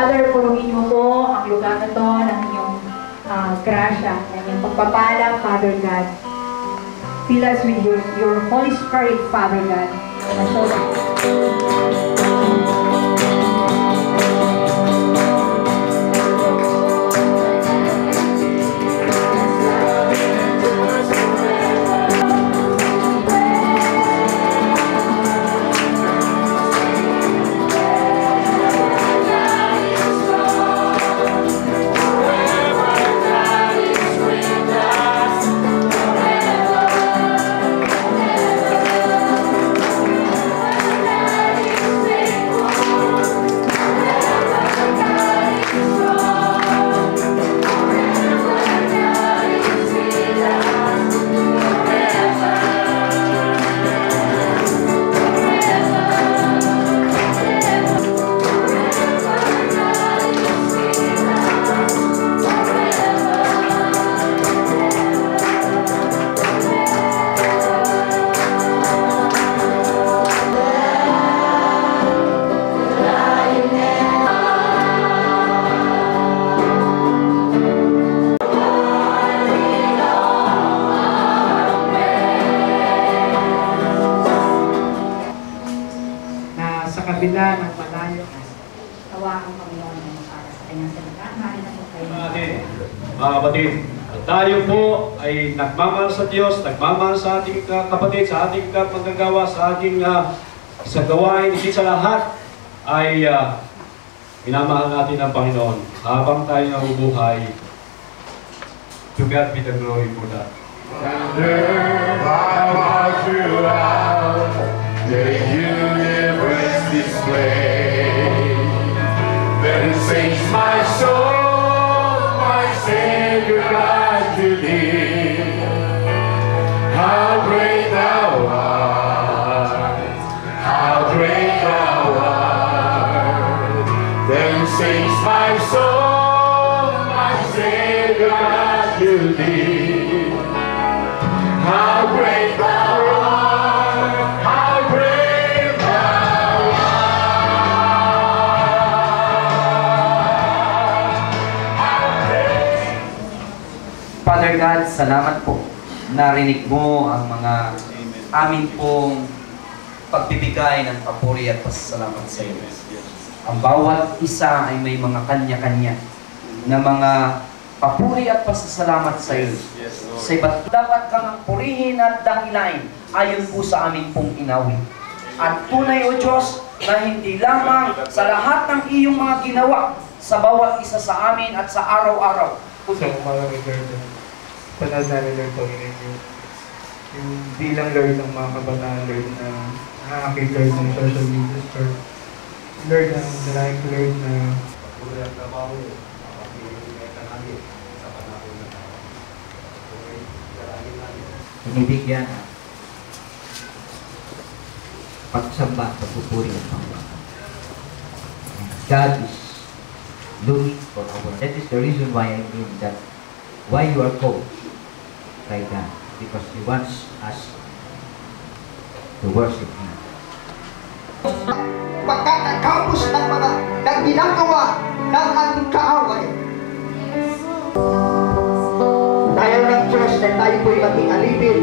Father, punuin mo po ang lugar na to ng inyong grasya, ng inyong pagpapala, Father God. Fill us with your Holy Spirit, Father God. kabila ng malayo. Tawa ang Panginoon para sa kanyang salita. Marin na po kayo. Mga kapatid, tayo po ay nagmamahal sa Diyos, nagmamahal sa ating kapatid, sa ating manggagawa, sa ating sa gawain, higit sa lahat ay minamahal natin ang Panginoon habang tayo nabubuhay. To God be the glory for that. Under my heart throughout the universe display, then sings my soul, my Savior God to thee. How great thou art, how great thou art. Then sings my soul, my Savior God to thee. How great thou art, how great thou art, how great. Father God, salamat po. Narinig mo ang mga amin pong pagbibigay ng papuri at pasasalamat sa iyo. Ang bawat isa ay may mga kanya-kanya na mga papuri at pasasalamat sa iyo. Sa iba't dapat kang purihin at dakilain ayon po sa aming pong inawin. At tunay, O Diyos, na hindi lamang sa lahat ng iyong mga ginawa sa bawat isa sa amin at sa araw-araw. So, maraming Lord, panalala Lord, Panginoon, yung bilang Lord ng mga kabataan, Lord, na nakakit Lord ng social media store. Lord, ang nalaking ko Lord na patuloy ang trabaho yun. Binibigyan pagsamba, pagpupuri ang Panginoon. God is looking for our. That is the reason why I mean that why you are called by God, because He wants us to worship Him. Pagkakatapos ng mga ginagawa ng ating kaaway, tayo ng Diyos na tayo po'y maging alipin